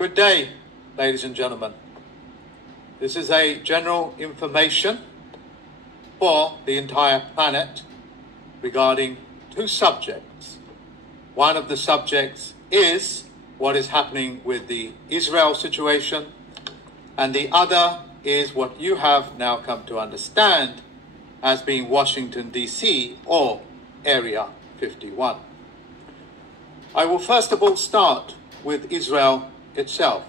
Good day, ladies and gentlemen. This is a general information for the entire planet regarding two subjects. One of the subjects is what is happening with the Israel situation, and the other is what you have now come to understand as being Washington, D.C. or Area 51. I will first of all start with Israel itself,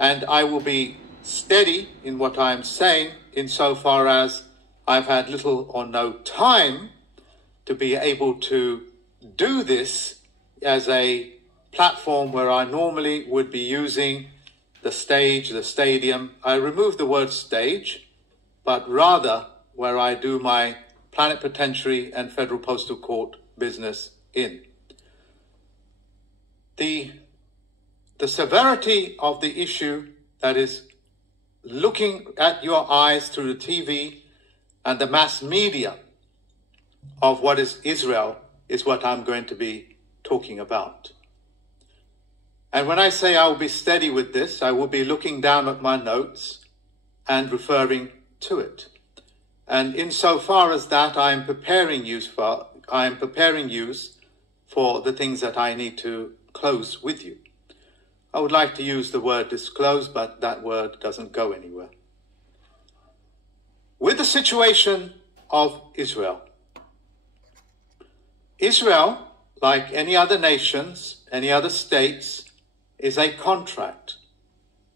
and I will be steady in what I am saying insofar as I've had little or no time to be able to do this as a platform where I normally would be using the stage, the stadium. I remove the word stage, but rather where I do my plenipotentiary and federal postal court business in. The severity of the issue that is looking at your eyes through the TV and the mass media of what is Israel is what I'm going to be talking about. And when I say I will be steady with this, I will be looking down at my notes and referring to it. And insofar as that, I am preparing you for the things that I need to close with you. I would like to use the word disclose, but that word doesn't go anywhere. With the situation of Israel, Israel, like any other nations, any other states, is a contract.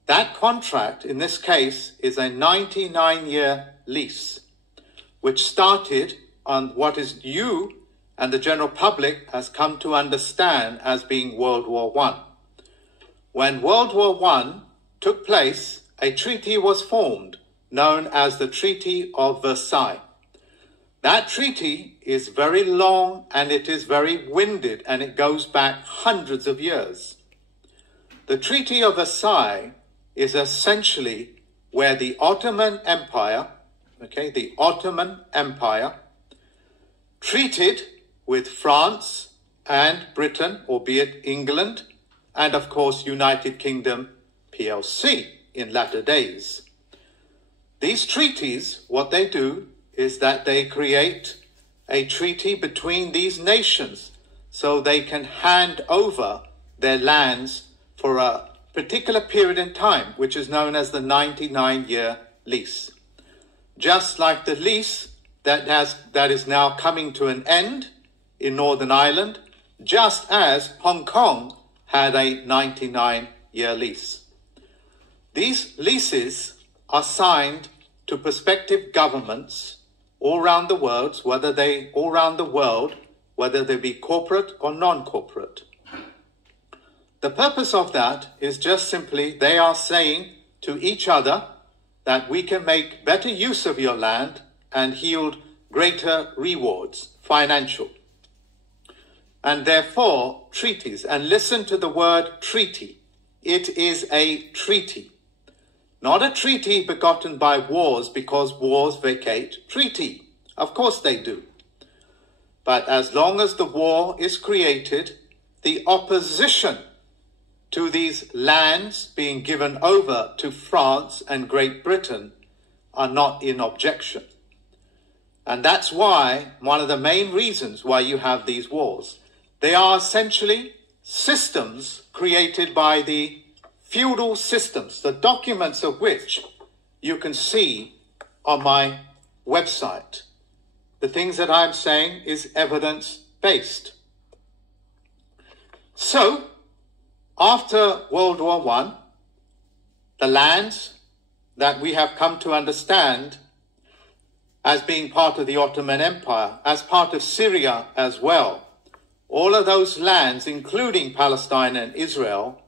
That contract, in this case, is a 99-year lease, which started on what is you and the general public has come to understand as being World War I. When World War I took place, a treaty was formed known as the Treaty of Versailles. That treaty is very long and it is very winded and it goes back hundreds of years. The Treaty of Versailles is essentially where the Ottoman Empire, the Ottoman Empire, treated with France and Britain, albeit England, and of course United Kingdom PLC in latter days. These treaties, what they do is that they create a treaty between these nations so they can hand over their lands for a particular period in time, which is known as the 99-year lease. Just like the lease that is now coming to an end in Northern Ireland, just as Hong Kong had a 99-year lease. These leases are signed to prospective governments all around the world, whether they be corporate or non-corporate. The purpose of that is just simply they are saying to each other that we can make better use of your land and yield greater rewards, financial. And therefore, treaties. And listen to the word treaty. It is a treaty. Not a treaty begotten by wars, because wars vacate treaty. Of course they do. But as long as the war is created, the opposition to these lands being given over to France and Great Britain are not in objection. And that's why, one of the main reasons why you have these wars. They are essentially systems created by the feudal systems, the documents of which you can see on my website. The things that I'm saying is evidence-based. So, after World War I, the lands that we have come to understand as being part of the Ottoman Empire, as part of Syria as well, all of those lands, including Palestine and Israel,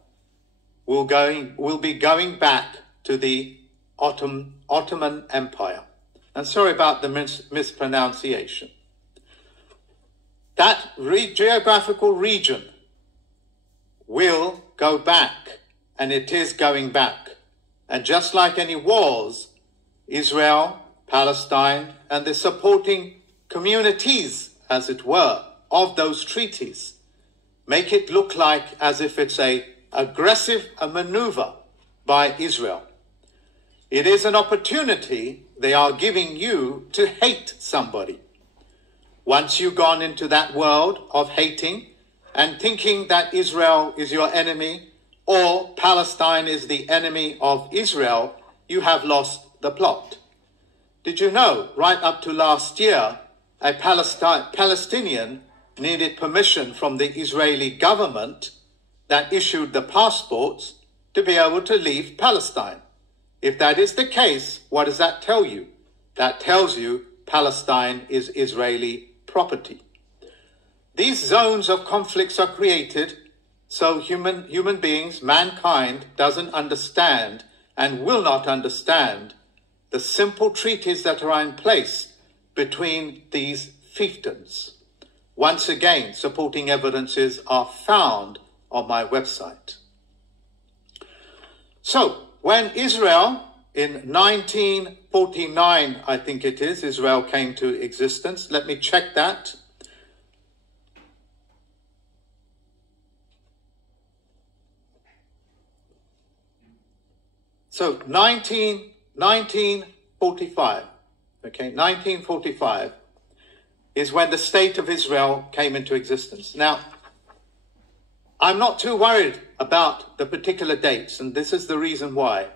will be going back to the Ottoman Empire. And sorry about the mispronunciation. That geographical region will go back, and it is going back. And just like any wars, Israel, Palestine, and the supporting communities, as it were, of those treaties make it look like as if it's a aggressive maneuver by Israel. It is an opportunity they are giving you to hate somebody. Once you've gone into that world of hating and thinking that Israel is your enemy or Palestine is the enemy of Israel, you have lost the plot. Did you know, right up to last year, a Palestinian needed permission from the Israeli government that issued the passports to be able to leave Palestine? If that is the case, what does that tell you? That tells you Palestine is Israeli property. These zones of conflicts are created so human beings, mankind, doesn't understand and will not understand the simple treaties that are in place between these fiefdoms. Once again, supporting evidences are found on my website. So, when Israel, in 1949, I think it is, Israel came to existence. Let me check that. So, 1945, okay, 1945 is when the State of Israel came into existence. Now, I'm not too worried about the particular dates, and this is the reason why.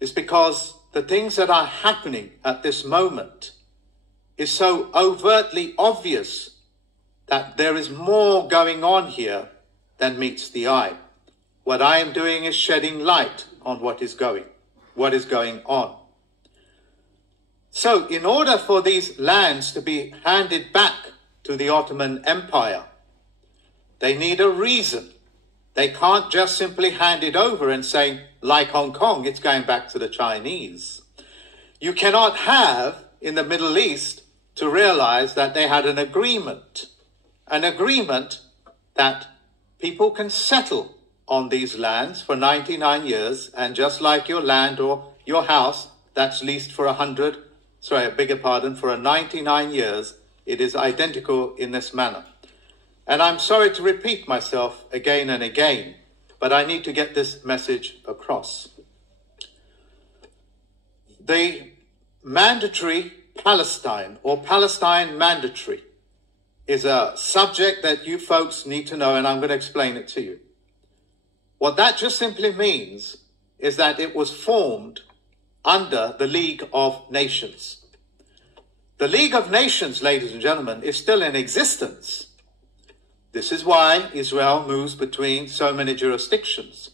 It's because the things that are happening at this moment is so overtly obvious that there is more going on here than meets the eye. What I am doing is shedding light on what is going on. So, in order for these lands to be handed back to the Ottoman Empire, they need a reason. They can't just simply hand it over and say, like Hong Kong, it's going back to the Chinese. You cannot have, in the Middle East, to realize that they had an agreement that people can settle on these lands for 99 years, and just like your land or your house that's leased for 99 years, it is identical in this manner. And I'm sorry to repeat myself again and again, but I need to get this message across. The mandatory Palestine, or Palestine Mandatory, is a subject that you folks need to know, and I'm going to explain it to you. What that just simply means is that it was formed under the League of Nations. The League of Nations, ladies and gentlemen, is still in existence. This is why Israel moves between so many jurisdictions.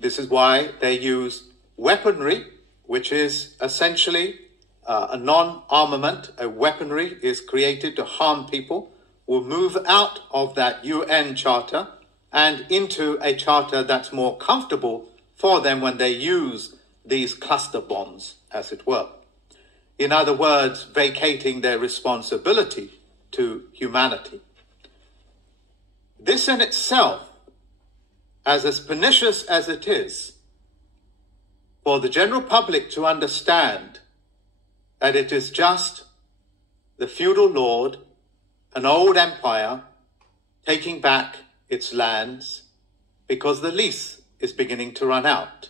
This is why they use weaponry, which is essentially a non-armament. A weaponry is created to harm people, will move out of that UN charter and into a charter that's more comfortable for them when they use these cluster bombs, as it were. In other words, vacating their responsibility to humanity. This in itself, as pernicious as it is, for the general public to understand that it is just the feudal lord, an old empire, taking back its lands because the lease is beginning to run out.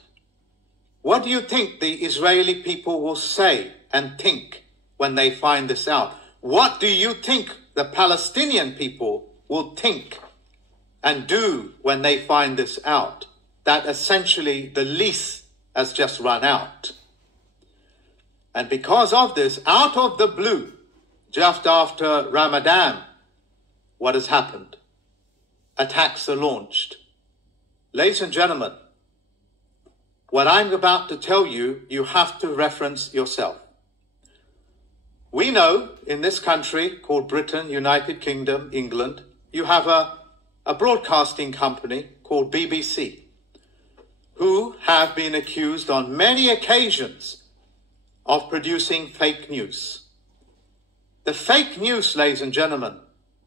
What do you think the Israeli people will say and think when they find this out? What do you think the Palestinian people will think and do when they find this out? That essentially the lease has just run out. And because of this, out of the blue, just after Ramadan, what has happened? Attacks are launched. Ladies and gentlemen, what I'm about to tell you, you have to reference yourself. We know in this country called Britain, United Kingdom, England, you have a broadcasting company called BBC, who have been accused on many occasions of producing fake news. The fake news, ladies and gentlemen,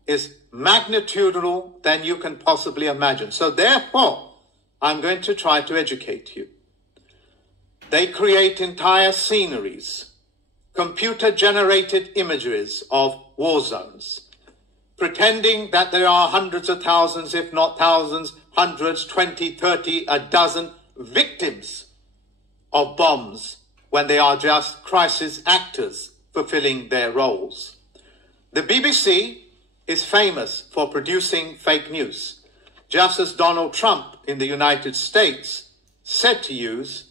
is magnitudinal than you can possibly imagine. So therefore, I'm going to try to educate you. They create entire sceneries, computer-generated images of war zones, pretending that there are hundreds of thousands, if not thousands, hundreds, 20, 30, a dozen victims of bombs when they are just crisis actors fulfilling their roles. The BBC is famous for producing fake news, just as Donald Trump in the United States said to use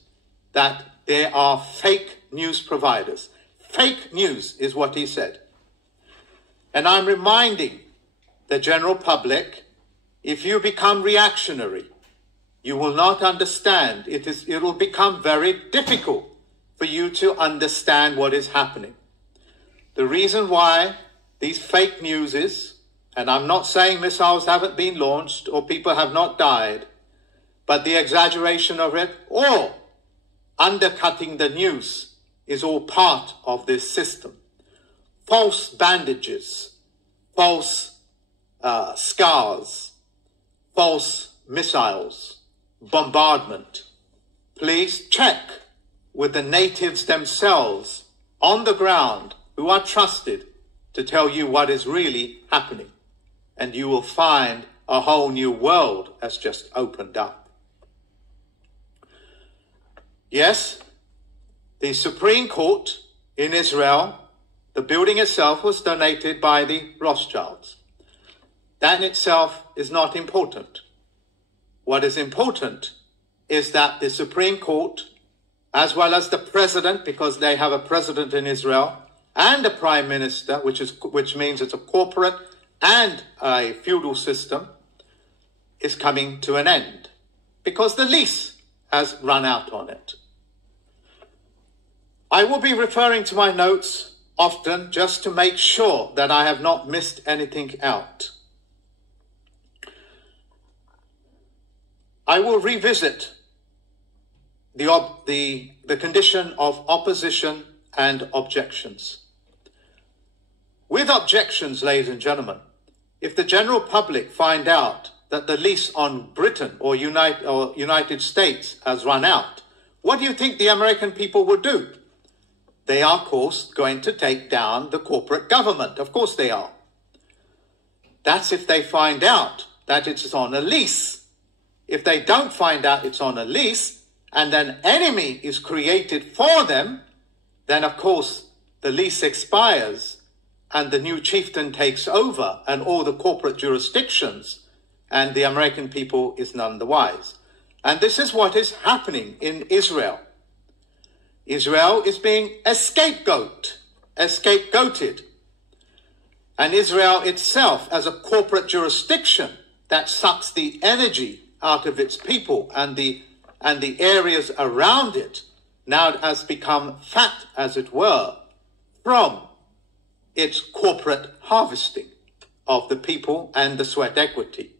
that there are fake news providers. Fake news is what he said. And I'm reminding the general public, if you become reactionary, you will not understand. It will become very difficult for you to understand what is happening. The reason why these fake news is, and I'm not saying missiles haven't been launched or people have not died, but the exaggeration of it or undercutting the news is all part of this system. False bandages, false scars, false missiles, bombardment. Please check with the natives themselves on the ground who are trusted to tell you what is really happening. And you will find a whole new world has just opened up. Yes, the Supreme Court in Israel, the building itself was donated by the Rothschilds. That in itself is not important. What is important is that the Supreme Court, as well as the president, because they have a president in Israel, and a prime minister, which means it's a corporate and a feudal system, is coming to an end because the lease has run out on it. I will be referring to my notes often just to make sure that I have not missed anything out. I will revisit the condition of opposition and objections. With objections, ladies and gentlemen, if the general public find out that the lease on Britain or United States has run out, what do you think the American people would do? They are, of course, going to take down the corporate government. Of course they are. That's if they find out that it's on a lease. If they don't find out it's on a lease and an enemy is created for them, then of course the lease expires and the new chieftain takes over and all the corporate jurisdictions, and the American people is none the wise. And this is what is happening in Israel. Israel is being scapegoated. And Israel itself, as a corporate jurisdiction that sucks the energy out of its people and the areas around it, now has become fat, as it were, from its corporate harvesting of the people and the sweat equity.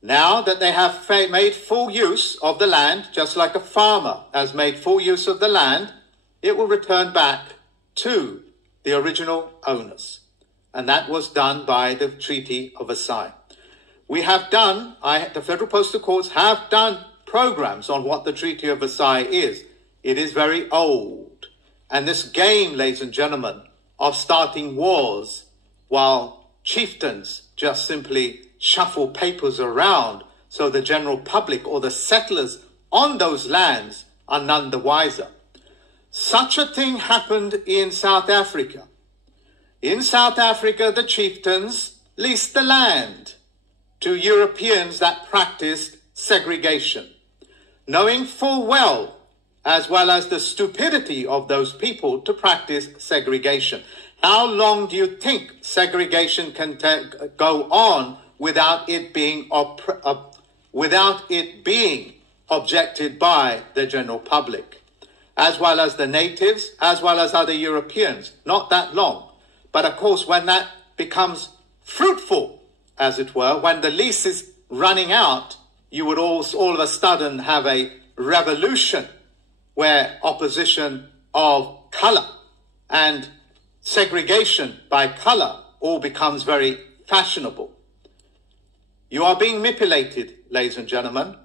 Now that they have made full use of the land, just like a farmer has made full use of the land, it will return back to the original owners. And that was done by the Treaty of Versailles. We have done, the Federal Postal Courts have done programs on what the Treaty of Versailles is. It is very old. And this game, ladies and gentlemen, of starting wars while chieftains just simply shuffle papers around so the general public or the settlers on those lands are none the wiser. Such a thing happened in South Africa. In South Africa, the chieftains leased the land to Europeans that practiced segregation, knowing full well as the stupidity of those people to practice segregation. How long do you think segregation can go on without it being objected by the general public, as well as the natives, as well as other Europeans? Not that long. But of course, when that becomes fruitful, as it were, when the lease is running out, you would all of a sudden have a revolution where opposition of color and segregation by color all becomes very fashionable. You are being manipulated, ladies and gentlemen.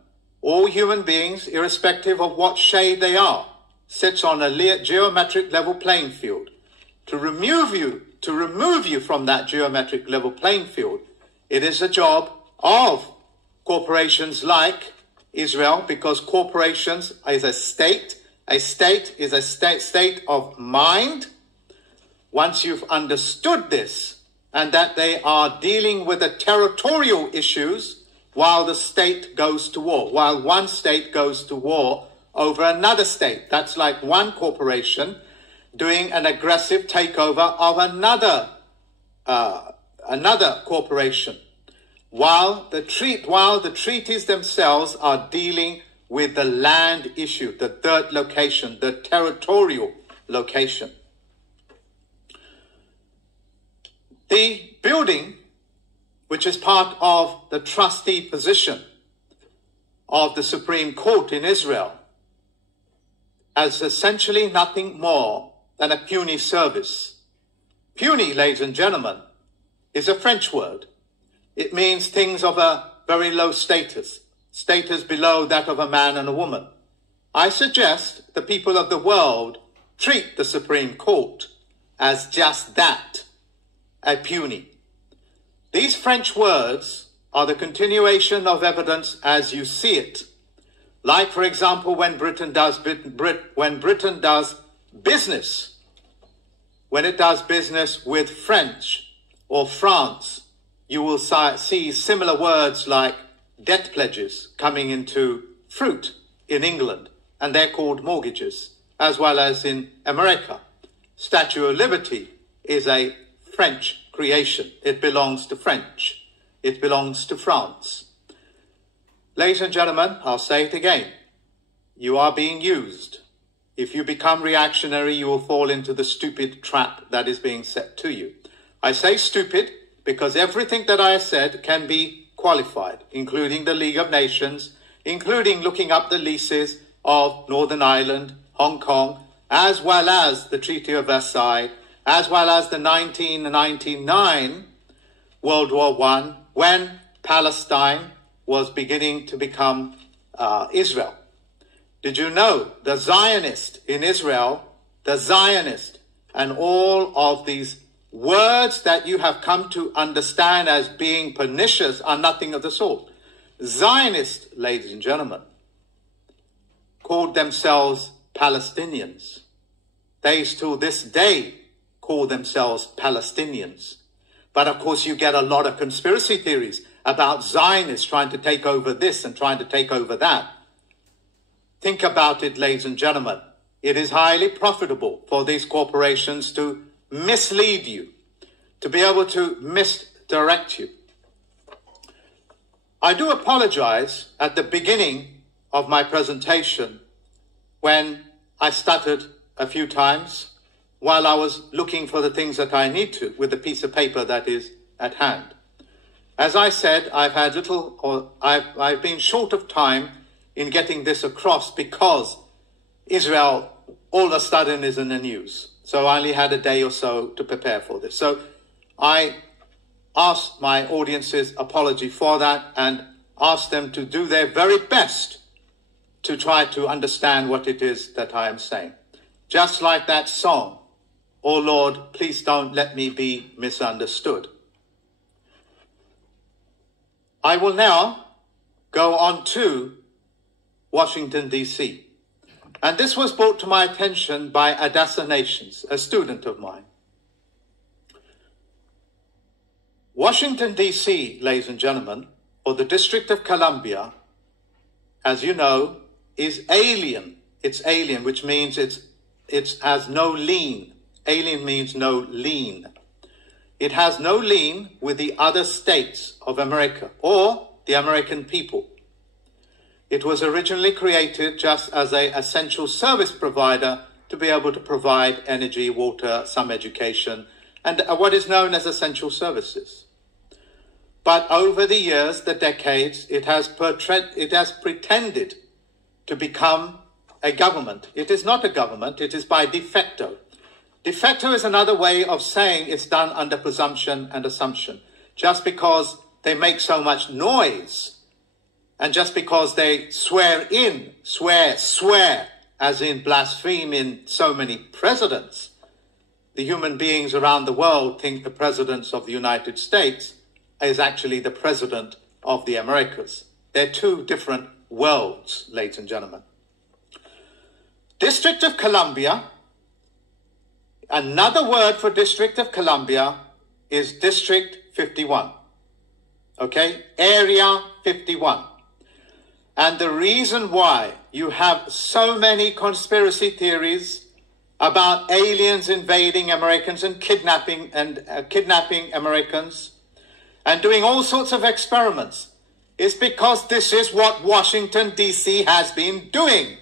All human beings, irrespective of what shade they are, sits on a geometric level playing field. To remove you from that geometric level playing field, it is the job of corporations like Israel, because corporations is a state. A state is a state of mind. Once you've understood this, and that they are dealing with the territorial issues while the state goes to war, while one state goes to war over another state. That's like one corporation doing an aggressive takeover of another corporation, while the treaties themselves are dealing with the land issue, the third location, the territorial location. The building, which is part of the trustee position of the Supreme Court in Israel, as essentially nothing more than a puny service. Puny, ladies and gentlemen, is a French word. It means things of a very low status, status below that of a man and a woman. I suggest the people of the world treat the Supreme Court as just that, a puny. These French words are the continuation of evidence as you see it. Like, for example, when Britain does business, when it does business with French or France, you will see similar words like debt pledges coming into fruit in England, and they're called mortgages, as well as in America. Statue of Liberty is a French creation. It belongs to French. It belongs to France. Ladies and gentlemen, I'll say it again. You are being used. If you become reactionary, you will fall into the stupid trap that is being set to you. I say stupid because everything that I have said can be qualified, including the League of Nations, including looking up the leases of Northern Ireland, Hong Kong, as well as the Treaty of Versailles, as well as the 1999 World War I, when Palestine was beginning to become Israel. Did you know the Zionist in Israel, the Zionist, and all of these words that you have come to understand as being pernicious are nothing of the sort. Zionists, ladies and gentlemen, called themselves Palestinians. They to this day call themselves Palestinians. But of course you get a lot of conspiracy theories about Zionists trying to take over this and trying to take over that. Think about it, ladies and gentlemen. It is highly profitable for these corporations to mislead you, to be able to misdirect you. I do apologize at the beginning of my presentation when I stuttered a few times while I was looking for the things that I need to with the piece of paper that is at hand. As I said, I've been short of time in getting this across because Israel all of a sudden is in the news. So I only had a day or so to prepare for this. So I ask my audience's apology for that and ask them to do their very best to try to understand what it is that I am saying. Just like that song, "Oh Lord, please don't let me be misunderstood." I will now go on to Washington, D.C. And this was brought to my attention by Adassa Nations, a student of mine. Washington, D.C., ladies and gentlemen, or the District of Columbia, as you know, is alien. It's alien, which means it has no lien. Alien means no lien. It has no lien with the other states of America or the American people. It was originally created just as an essential service provider to be able to provide energy, water, some education, and what is known as essential services. But over the years, the decades, it has pretended to become a government. It is not a government, it is by de facto. De facto is another way of saying it's done under presumption and assumption. Just because they make so much noise, and just because they swear, as in blaspheme in so many presidents, the human beings around the world think the president of the United States is actually the president of the Americas. They're two different worlds, ladies and gentlemen. District of Columbia, another word for District of Columbia is District 51. Okay, Area 51. And the reason why you have so many conspiracy theories about aliens invading Americans and kidnapping Americans and doing all sorts of experiments is because this is what Washington, D.C. has been doing.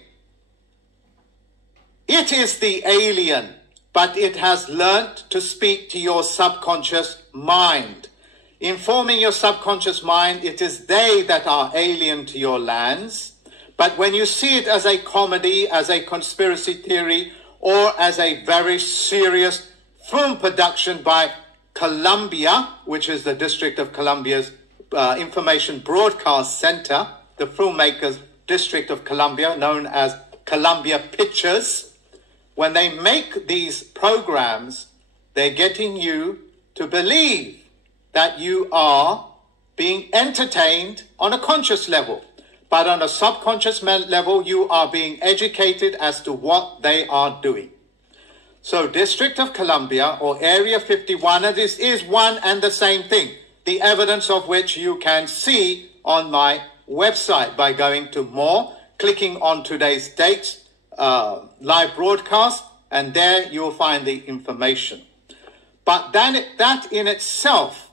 It is the alien, but it has learnt to speak to your subconscious mind. Informing your subconscious mind, it is they that are alien to your lands. But when you see it as a comedy, as a conspiracy theory, or as a very serious film production by Columbia, which is the District of Columbia's Information Broadcast Center, the filmmakers' District of Columbia, known as Columbia Pictures, when they make these programs, they're getting you to believe that you are being entertained on a conscious level. But on a subconscious level, you are being educated as to what they are doing. So District of Columbia or Area 51, and this is one and the same thing, the evidence of which you can see on my website by going to more, clicking on today's dates, live broadcast, and there you'll find the information. But then that in itself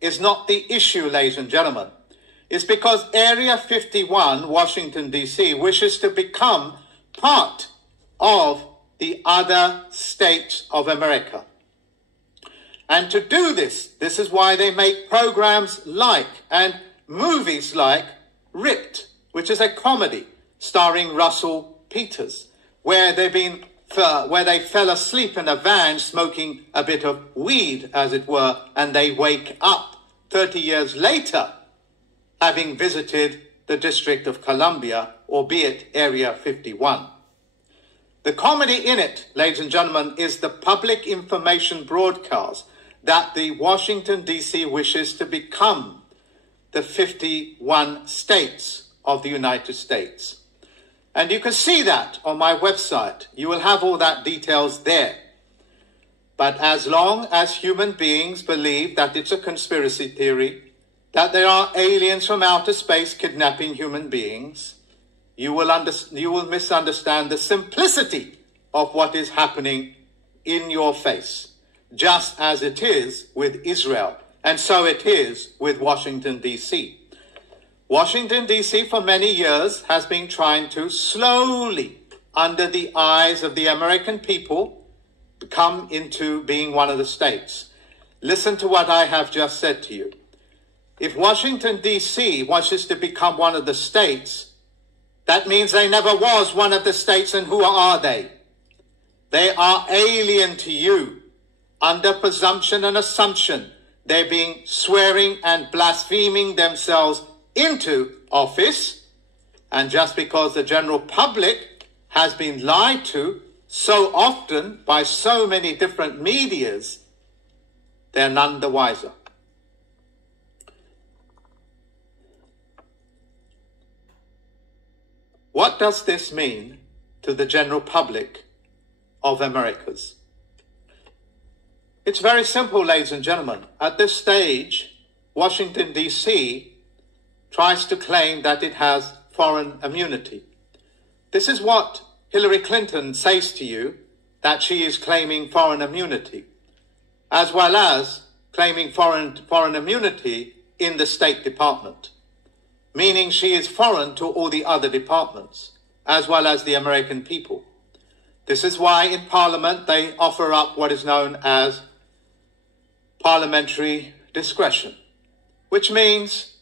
is not the issue, ladies and gentlemen. It's because Area 51, Washington, D.C., wishes to become part of the other states of America. And to do this, this is why they make programs like and movies like Ripped, which is a comedy starring Russell Peters, where they fell asleep in a van smoking a bit of weed, as it were, and they wake up 30 years later, having visited the District of Columbia, albeit Area 51. The comedy in it, ladies and gentlemen, is the public information broadcast that the Washington, D.C. wishes to become the 51 states of the United States. And you can see that on my website. You will have all that details there. But as long as human beings believe that it's a conspiracy theory, that there are aliens from outer space kidnapping human beings, you will misunderstand the simplicity of what is happening in your face, just as it is with Israel, and so it is with Washington, D.C. Washington, D.C. for many years has been trying to slowly, under the eyes of the American people, come into being one of the states. Listen to what I have just said to you. If Washington, D.C. wishes to become one of the states, that means they never was one of the states, and who are they? They are alien to you. Under presumption and assumption, they're being swearing and blaspheming themselves into office, and just because the general public has been lied to so often by so many different medias, they're none the wiser. What does this mean to the general public of Americas? It's very simple, ladies and gentlemen. At this stage, Washington, D.C. tries to claim that it has foreign immunity. This is what Hillary Clinton says to you, that she is claiming foreign immunity, as well as claiming foreign immunity in the State Department, meaning she is foreign to all the other departments, as well as the American people. This is why in Parliament they offer up what is known as parliamentary discretion, which means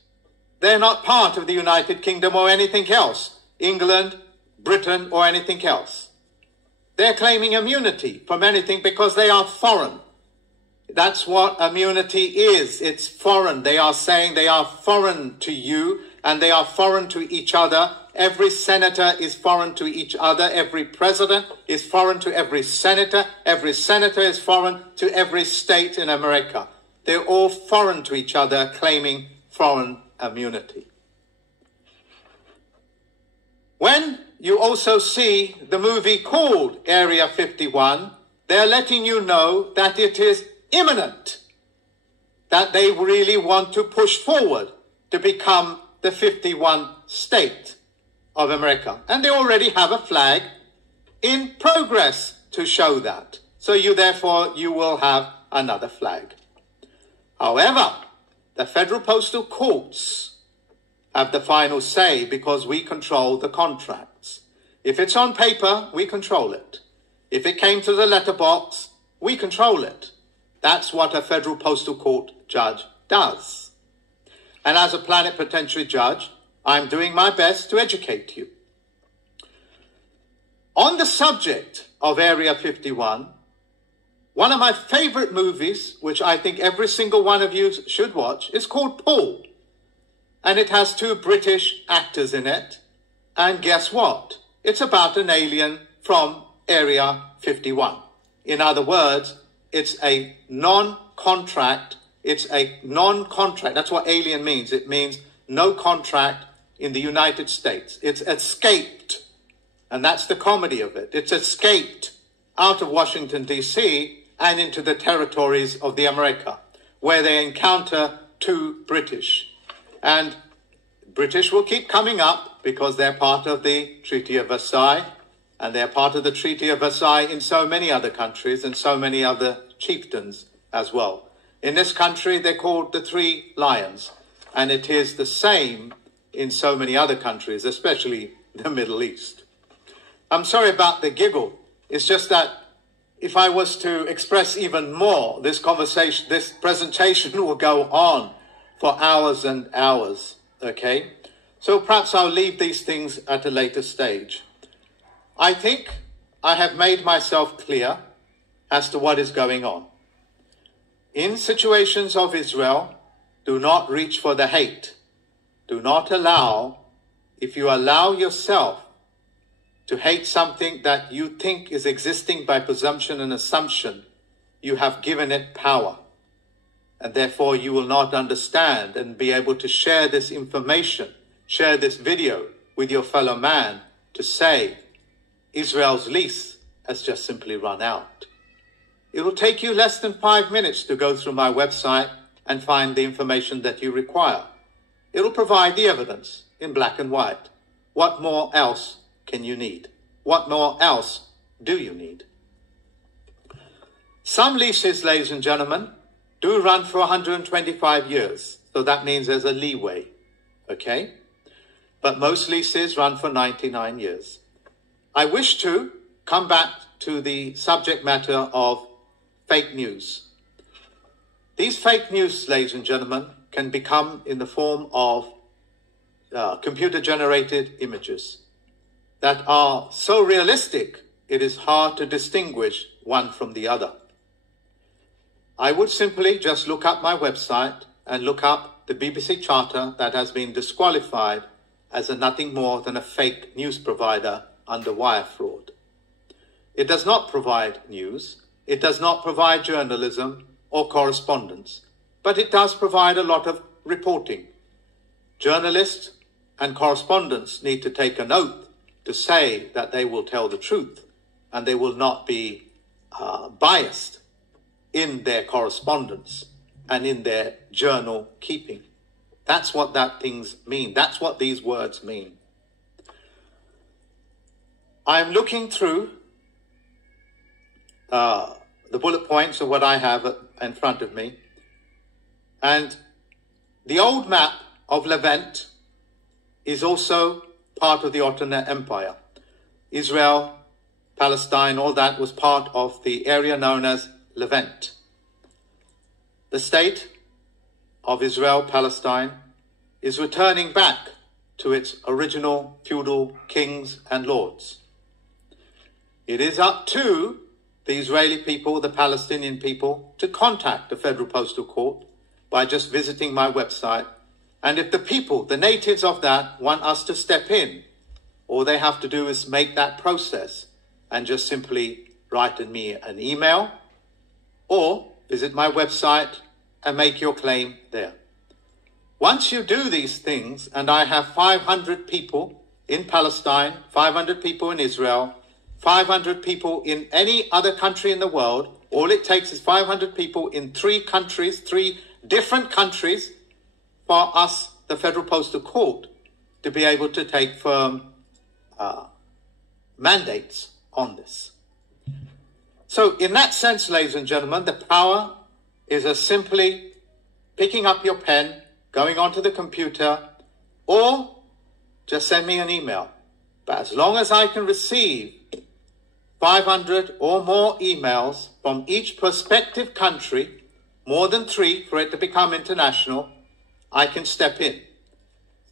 they're not part of the United Kingdom or anything else, England, Britain, or anything else. They're claiming immunity from anything because they are foreign. That's what immunity is. It's foreign. They are saying they are foreign to you and they are foreign to each other. Every senator is foreign to each other. Every president is foreign to every senator. Every senator is foreign to every state in America. They're all foreign to each other, claiming foreign immunity. when you also see the movie called Area 51, they're letting you know that it is imminent, that they really want to push forward to become the 51st state of America. And they already have a flag in progress to show that. So therefore you will have another flag. However, the federal postal courts have the final say because we control the contracts. If it's on paper, we control it. If it came to the letterbox, we control it. That's what a federal postal court judge does. And as a plenipotentiary judge, I'm doing my best to educate you. On the subject of Area 51, one of my favorite movies, which I think every single one of you should watch, is called Paul. And it has 2 British actors in it. And guess what? It's about an alien from Area 51. In other words, it's a non-contract. That's what alien means. It means no contract in the United States. It's escaped. And that's the comedy of it. It's escaped out of Washington, D.C. and into the territories of the America, where they encounter 2 British. And British will keep coming up because they're part of the Treaty of Versailles, and they're part of the Treaty of Versailles in so many other countries and so many other chieftains as well. In this country, they're called the 3 Lions, and it is the same in so many other countries, especially the Middle East. I'm sorry about the giggle. It's just that if I was to express even more, this presentation will go on for hours and hours, okay? So perhaps I'll leave these things at a later stage. I think I have made myself clear as to what is going on. In situations of Israel, do not reach for the hate. Do not allow, if you allow yourself to hate something that you think is existing by presumption and assumption, you have given it power. And therefore you will not understand and be able to share this information, share this video with your fellow man to say, Israel's lease has just simply run out. It will take you less than 5 minutes to go through my website and find the information that you require. It will provide the evidence in black and white. What more else can you need? What more else do you need? Some leases, ladies and gentlemen, do run for 125 years. So that means there's a leeway, okay? But most leases run for 99 years. I wish to come back to the subject matter of fake news. These fake news, ladies and gentlemen, can become in the form of computer-generated images that are so realistic, it is hard to distinguish one from the other. I would simply just look up my website and look up the BBC Charter that has been disqualified as nothing more than a fake news provider under wire fraud. It does not provide news, it does not provide journalism or correspondence, but it does provide a lot of reporting. Journalists and correspondents need to take an oath to say that they will tell the truth and they will not be biased in their correspondence and in their journal keeping. That's what that things mean. That's what these words mean. I'm looking through the bullet points of what I have in front of me. And the old map of Levant is also part of the Ottoman Empire. Israel, Palestine, all that was part of the area known as Levant. The state of Israel, Palestine, is returning back to its original feudal kings and lords. It is up to the Israeli people, the Palestinian people, to contact the Federal Postal Court by just visiting my website. And if the people, the natives of that, want us to step in, all they have to do is make that process and just simply write me an email or visit my website and make your claim there. Once you do these things, and I have 500 people in Palestine, 500 people in Israel, 500 people in any other country in the world. All it takes is 500 people in 3 countries, 3 different countries, for us, the Federal Postal Court, to be able to take firm mandates on this. So in that sense, ladies and gentlemen, the power is as simply picking up your pen, going onto the computer, or just send me an email. But as long as I can receive 500 or more emails from each prospective country, more than 3 for it to become international, I can step in.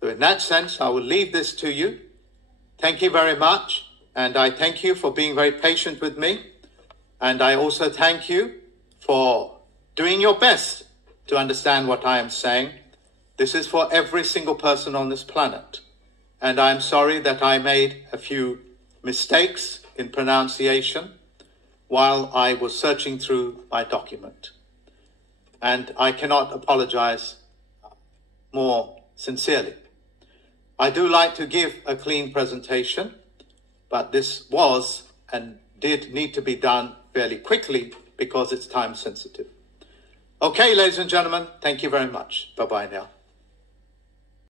So in that sense, I will leave this to you. Thank you very much. And I thank you for being very patient with me. And I also thank you for doing your best to understand what I am saying. This is for every single person on this planet. And I'm sorry that I made a few mistakes in pronunciation while I was searching through my document. And I cannot apologize more sincerely. I do like to give a clean presentation, but this was and did need to be done fairly quickly because it's time sensitive. Okay, ladies and gentlemen, thank you very much. Bye-bye now.